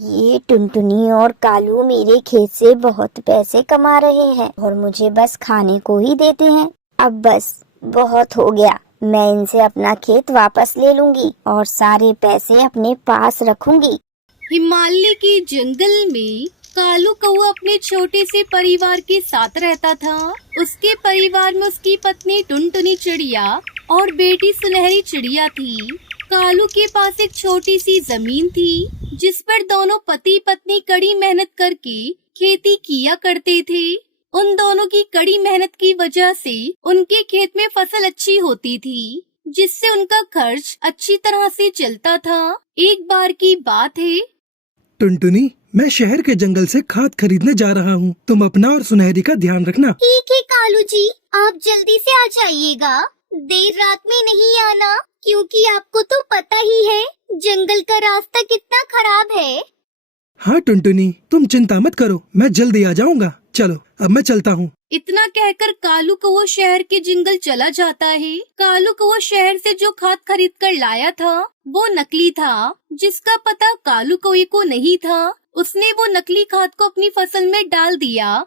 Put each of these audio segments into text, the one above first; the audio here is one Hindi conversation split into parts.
ये टुनटुनी और कालू मेरे खेत से बहुत पैसे कमा रहे हैं और मुझे बस खाने को ही देते हैं। अब बस बहुत हो गया, मैं इनसे अपना खेत वापस ले लूंगी और सारे पैसे अपने पास रखूंगी। हिमालय के जंगल में कालू कौआ अपने छोटे से परिवार के साथ रहता था। उसके परिवार में उसकी पत्नी टुनटुनी चिड़िया और बेटी सुनहरी चिड़िया थी। कालू के पास एक छोटी सी जमीन थी जिस पर दोनों पति पत्नी कड़ी मेहनत करके खेती किया करते थे। उन दोनों की कड़ी मेहनत की वजह से उनके खेत में फसल अच्छी होती थी, जिससे उनका खर्च अच्छी तरह से चलता था। एक बार की बात है। टुनटुनी, मैं शहर के जंगल से खाद खरीदने जा रहा हूँ। तुम अपना और सुनहरी का ध्यान रखना। ठीक है कालू जी, आप जल्दी से आ जाइएगा। देर रात में नहीं आना, क्योंकि आपको तो पता ही है जंगल का रास्ता कितना खराब है। हाँ टुनटुनी, तुम चिंता मत करो, मैं जल्दी आ जाऊँगा। चलो अब मैं चलता हूँ। इतना कहकर कालू कौआ शहर के जंगल चला जाता है। कालू कौआ शहर से जो खाद खरीद कर लाया था वो नकली था, जिसका पता कालू कौए को नहीं था। उसने वो नकली खाद को अपनी फसल में डाल दिया,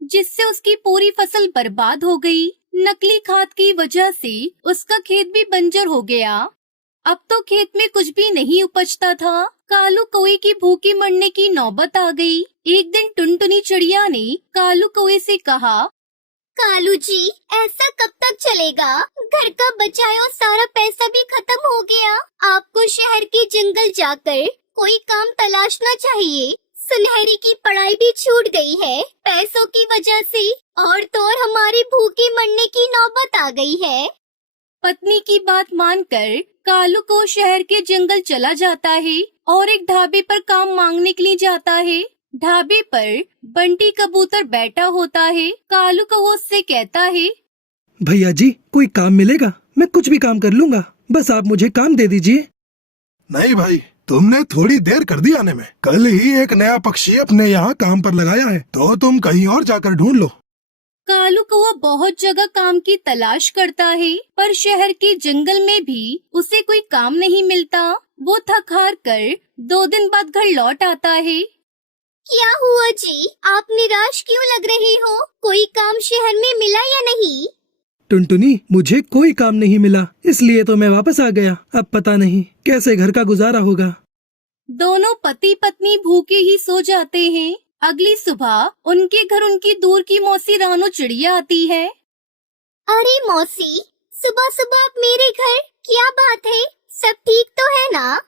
जिससे उसकी पूरी फसल बर्बाद हो गई। नकली खाद की वजह से उसका खेत भी बंजर हो गया। अब तो खेत में कुछ भी नहीं उपजता था। कालू कौए की भूखे मरने की नौबत आ गई। एक दिन टुनटुनी चिड़िया ने कालू कौए से कहा, कालू जी, ऐसा कब तक चलेगा? घर का बचा हुआ सारा पैसा भी खत्म हो गया। आपको शहर के जंगल जाकर कोई काम तलाशना चाहिए। सुनहरी की पढ़ाई भी छूट गई है पैसों की वजह से, और तो और हमारी भूखे मरने की नौबत आ गई है। पत्नी की बात मानकर कालू को शहर के जंगल चला जाता है और एक ढाबे पर काम मांगने के लिए जाता है। ढाबे पर बंटी कबूतर बैठा होता है। कालू को वो उससे कहता है, भैया जी, कोई काम मिलेगा? मैं कुछ भी काम कर लूँगा, बस आप मुझे काम दे दीजिए। नहीं भाई, तुमने थोड़ी देर कर दी आने में। कल ही एक नया पक्षी अपने यहाँ काम पर लगाया है, तो तुम कहीं और जाकर ढूंढ लो। कालू कौआ बहुत जगह काम की तलाश करता है, पर शहर के जंगल में भी उसे कोई काम नहीं मिलता। वो थक हार कर 2 दिन बाद घर लौट आता है। क्या हुआ जी, आप निराश क्यों लग रहे हो? कोई काम शहर में मिला या नहीं? टुनटुनी, मुझे कोई काम नहीं मिला, इसलिए तो मैं वापस आ गया। अब पता नहीं कैसे घर का गुजारा होगा। दोनों पति पत्नी भूखे ही सो जाते हैं। अगली सुबह उनके घर उनकी दूर की मौसी रानो चिड़िया आती है। अरे मौसी, सुबह सुबह आप मेरे घर, क्या बात है? सब ठीक तो है ना?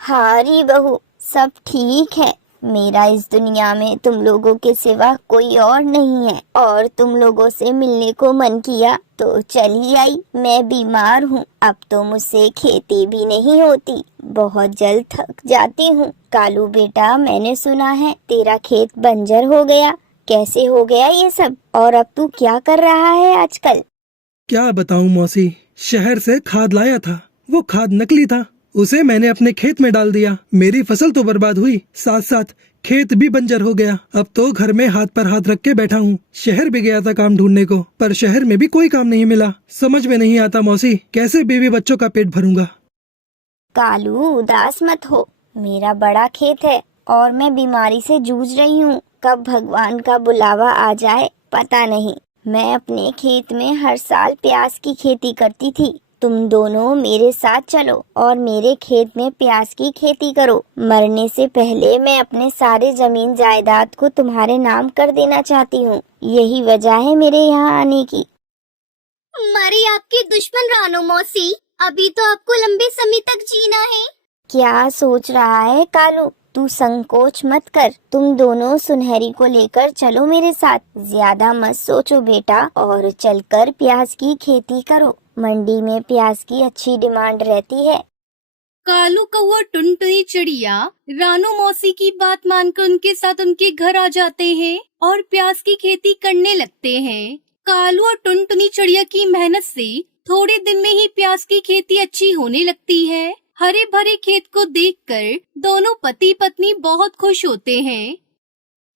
हाँ री बहू, सब ठीक है। मेरा इस दुनिया में तुम लोगों के सिवा कोई और नहीं है, और तुम लोगों से मिलने को मन किया तो चली आई। मैं बीमार हूँ, अब तो मुझसे खेती भी नहीं होती, बहुत जल्द थक जाती हूँ। कालू बेटा, मैंने सुना है तेरा खेत बंजर हो गया। कैसे हो गया ये सब, और अब तू क्या कर रहा है आजकल? क्या बताऊं मौसी, शहर से खाद लाया था, वो खाद नकली था। उसे मैंने अपने खेत में डाल दिया। मेरी फसल तो बर्बाद हुई, साथ साथ खेत भी बंजर हो गया। अब तो घर में हाथ पर हाथ रख के बैठा हूँ। शहर भी गया था काम ढूंढने को, पर शहर में भी कोई काम नहीं मिला। समझ में नहीं आता मौसी, कैसे बीवी बच्चों का पेट भरूंगा। कालू, उदास मत हो। मेरा बड़ा खेत है और मैं बीमारी से जूझ रही हूँ। कब भगवान का बुलावा आ जाए पता नहीं। मैं अपने खेत में हर साल प्याज की खेती करती थी। तुम दोनों मेरे साथ चलो और मेरे खेत में प्याज की खेती करो। मरने से पहले मैं अपने सारे जमीन जायदाद को तुम्हारे नाम कर देना चाहती हूँ। यही वजह है मेरे यहाँ आने की। मरे आपके दुश्मन रानो मौसी, अभी तो आपको लंबे समय तक जीना है। क्या सोच रहा है कालू? तू संकोच मत कर। तुम दोनों सुनहरी को लेकर चलो मेरे साथ। ज्यादा मत सोचो बेटा, और चलकर प्याज की खेती करो। मंडी में प्याज की अच्छी डिमांड रहती है। कालू कौआ टुनटुनी चिड़िया रानू मौसी की बात मानकर उनके साथ उनके घर आ जाते हैं और प्याज की खेती करने लगते हैं। कालू और टुनटुनी चिड़िया की मेहनत से थोड़े दिन में ही प्याज की खेती अच्छी होने लगती है। हरे भरे खेत को देखकर दोनों पति पत्नी बहुत खुश होते हैं।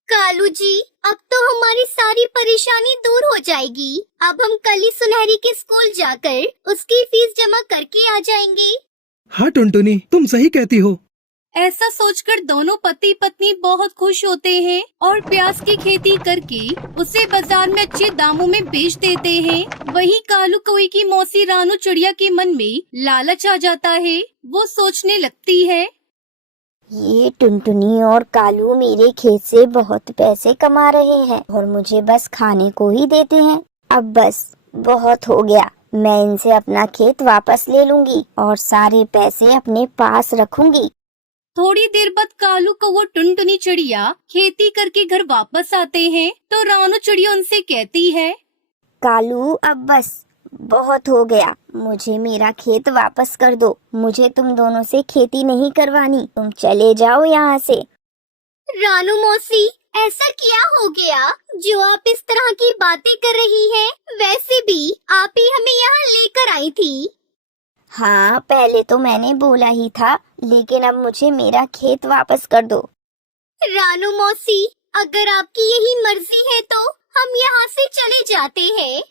कालू जी, अब तो हमारी सारी परेशानी दूर हो जाएगी। अब हम कल ही सुनहरी के स्कूल जाकर उसकी फीस जमा करके आ जाएंगे। हाँ टुनटुनी, तुम सही कहती हो। ऐसा सोचकर दोनों पति पत्नी बहुत खुश होते हैं और प्याज की खेती करके उसे बाजार में अच्छे दामों में बेच देते हैं। वहीं कालू कौवे की मौसी रानू चिड़िया के मन में लालच आ जाता है। वो सोचने लगती है, ये टुनटुनी और कालू मेरे खेत से बहुत पैसे कमा रहे हैं और मुझे बस खाने को ही देते हैं। अब बस बहुत हो गया, मैं इनसे अपना खेत वापस ले लूंगी और सारे पैसे अपने पास रखूंगी। थोड़ी देर बाद कालू कौवा टुनटुनी चिड़िया खेती करके घर वापस आते हैं तो रानू चिड़िया उनसे कहती है, कालू अब बस बहुत हो गया, मुझे मेरा खेत वापस कर दो। मुझे तुम दोनों से खेती नहीं करवानी, तुम चले जाओ यहाँ से। रानू मौसी, ऐसा क्या हो गया जो आप इस तरह की बातें कर रही हैं? वैसे भी आप ही हमें यहाँ लेकर आई थी। हाँ, पहले तो मैंने बोला ही था, लेकिन अब मुझे मेरा खेत वापस कर दो। रानू मौसी, अगर आपकी यही मर्जी है तो हम यहाँ से चले जाते हैं।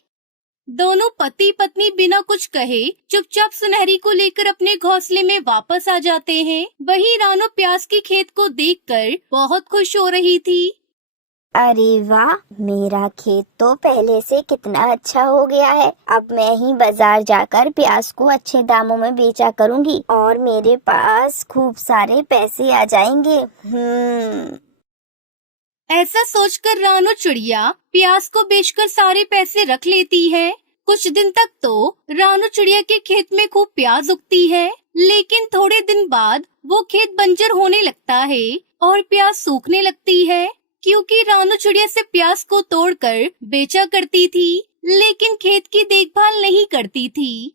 दोनों पति पत्नी बिना कुछ कहे चुपचाप सुनहरी को लेकर अपने घोंसले में वापस आ जाते हैं। वहीं रानू प्याज की खेत को देखकर बहुत खुश हो रही थी। अरे वाह, मेरा खेत तो पहले से कितना अच्छा हो गया है। अब मैं ही बाजार जाकर प्याज को अच्छे दामों में बेचा करूंगी और मेरे पास खूब सारे पैसे आ जाएंगे। ऐसा सोचकर रानू चिड़िया प्याज को बेचकर सारे पैसे रख लेती है। कुछ दिन तक तो रानू चिड़िया के खेत में खूब प्याज उगती है, लेकिन थोड़े दिन बाद वो खेत बंजर होने लगता है और प्याज सूखने लगती है, क्योंकि रानू चिड़िया से प्याज को तोड़कर बेचा करती थी, लेकिन खेत की देखभाल नहीं करती थी।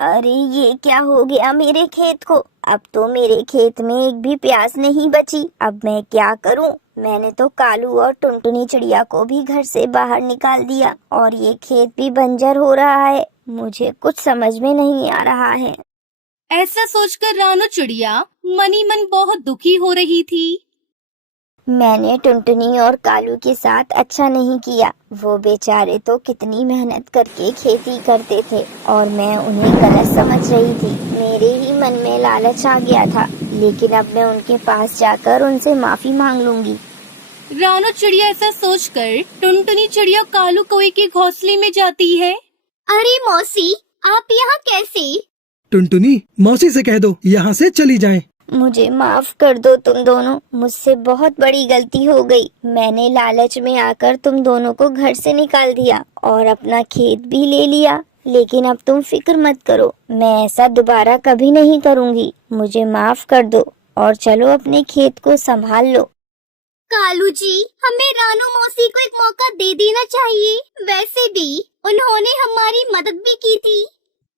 अरे ये क्या हो गया मेरे खेत को? अब तो मेरे खेत में एक भी प्याज नहीं बची। अब मैं क्या करूं? मैंने तो कालू और टुनटुनी चिड़िया को भी घर से बाहर निकाल दिया और ये खेत भी बंजर हो रहा है। मुझे कुछ समझ में नहीं आ रहा है। ऐसा सोचकर रानू चिड़िया मन ही मन बहुत दुखी हो रही थी। मैंने टुनटुनी और कालू के साथ अच्छा नहीं किया। वो बेचारे तो कितनी मेहनत करके खेती करते थे और मैं उन्हें गलत समझ रही थी। मेरे ही मन में लालच आ गया था, लेकिन अब मैं उनके पास जाकर उनसे माफी मांग लूंगी। रानू चिड़िया ऐसा सोचकर टुनटुनी चिड़िया कालू कौवे के घोंसले में जाती है। अरे मौसी, आप यहाँ कैसे? टुनटुनी, मौसी से कह दो यहाँ से चली जाएं। मुझे माफ कर दो तुम दोनों, मुझसे बहुत बड़ी गलती हो गई। मैंने लालच में आकर तुम दोनों को घर से निकाल दिया और अपना खेत भी ले लिया, लेकिन अब तुम फिक्र मत करो, मैं ऐसा दोबारा कभी नहीं करूँगी। मुझे माफ कर दो और चलो अपने खेत को संभाल लो। कालू जी, हमें रानू मौसी को एक मौका दे देना चाहिए। वैसे भी उन्होंने हमारी मदद भी की थी।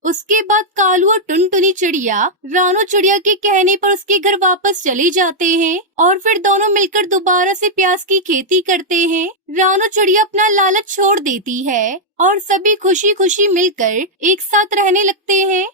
उसके बाद कालू और टुनटुनी चिड़िया रानू चिड़िया के कहने पर उसके घर वापस चले जाते हैं और फिर दोनों मिलकर दोबारा से प्याज की खेती करते हैं। रानू चिड़िया अपना लालच छोड़ देती है और सभी खुशी खुशी मिलकर एक साथ रहने लगते हैं।